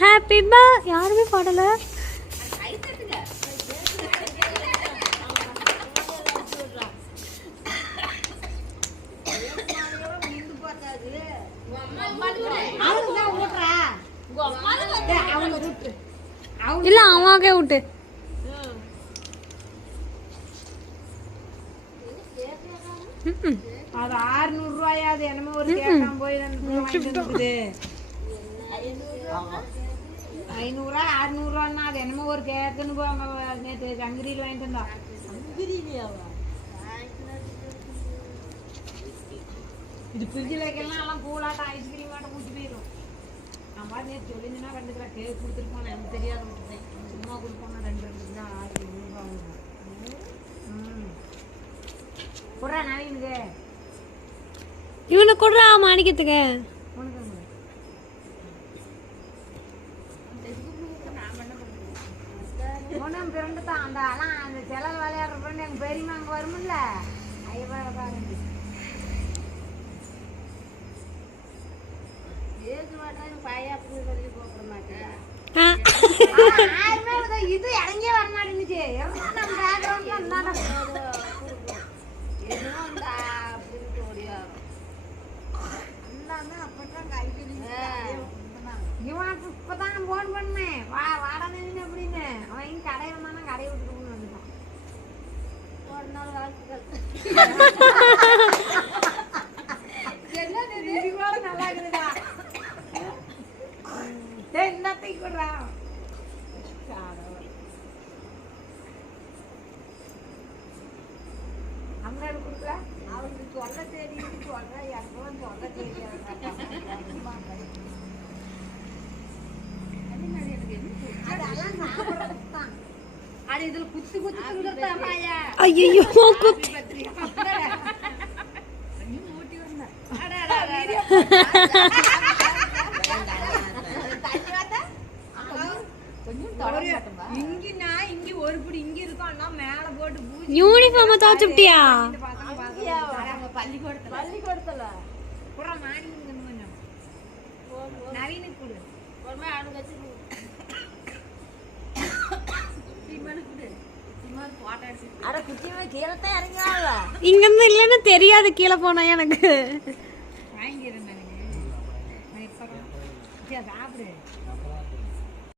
Happy பா யாருமே பாடல. இல்ல அவாக்கே விட்டு. அது 600 ரூபாயாவது என்னமோ ஒரு கேட்காம போய் 500 600 அது என்னமோ ஒரு கேக்குன்னு நேற்று சங்கிரியில் வாங்கிட்டு வந்தா. இது ஃப்ரிட்ஜில் வைக்கலாம் எல்லாம் கூலாட்டம் ஐஸ்கிரீம் ஆட்டம் ஊற்றி போயிடும். நான் பாட்டு நேற்று சொல்லியிருந்தேன்னா கண்டுக்கிறேன் கேக் கொடுத்துருப்போம் எனக்கு தெரியாத விட்டுட்டேன். சும்மா கொடுப்போம்னா 2 தான் 600 ரூபா ஆகும். குடுறா நவீனுக்கு இவனை கொடுறா மாணிக்கத்துக்கு. ஒன்றும் பிறண்டு தான் அந்த ஆனால் அந்த செலவு விளையாடுற பிறண்டு எங்கள் பெரியம்மா அங்கே வருமில்ல ஐயா பாருங்க இது இறங்கியே வர மாட்டேங்குச்சு. இவனுக்கு இப்பதான் போன் பண்ணேன் வாடா நின்று அப்படின்னு. அவன் கடையில இருந்தானா கடையை விட்டுட்டு வந்துட்டான். ஒரு நாள் வாழ்த்துக்கள் நல்லா இருக்குதுடா. என்னத்தை கொடுறா அங்க கொடுக்கல. அவனுக்கு சொல்ல தெரியுது சொல்ற எப்பவும் சொல்ல தெரியாது. இதுல குத்து குத்து ஐயோ குத்து இங்க ஒரு பிடி இங்க இருக்கும் மேல போட்டு யூனிஃபார்ம் துவைச்சுட்டியா? பள்ளிக்கூடத்துல கூட மாறி நவீனுக்கு கொடு. இங்க இருந்து இல்லன்னு தெரியாது கீழே போனா எனக்கு. வாங்கிடுறேன் சாப்பிடு.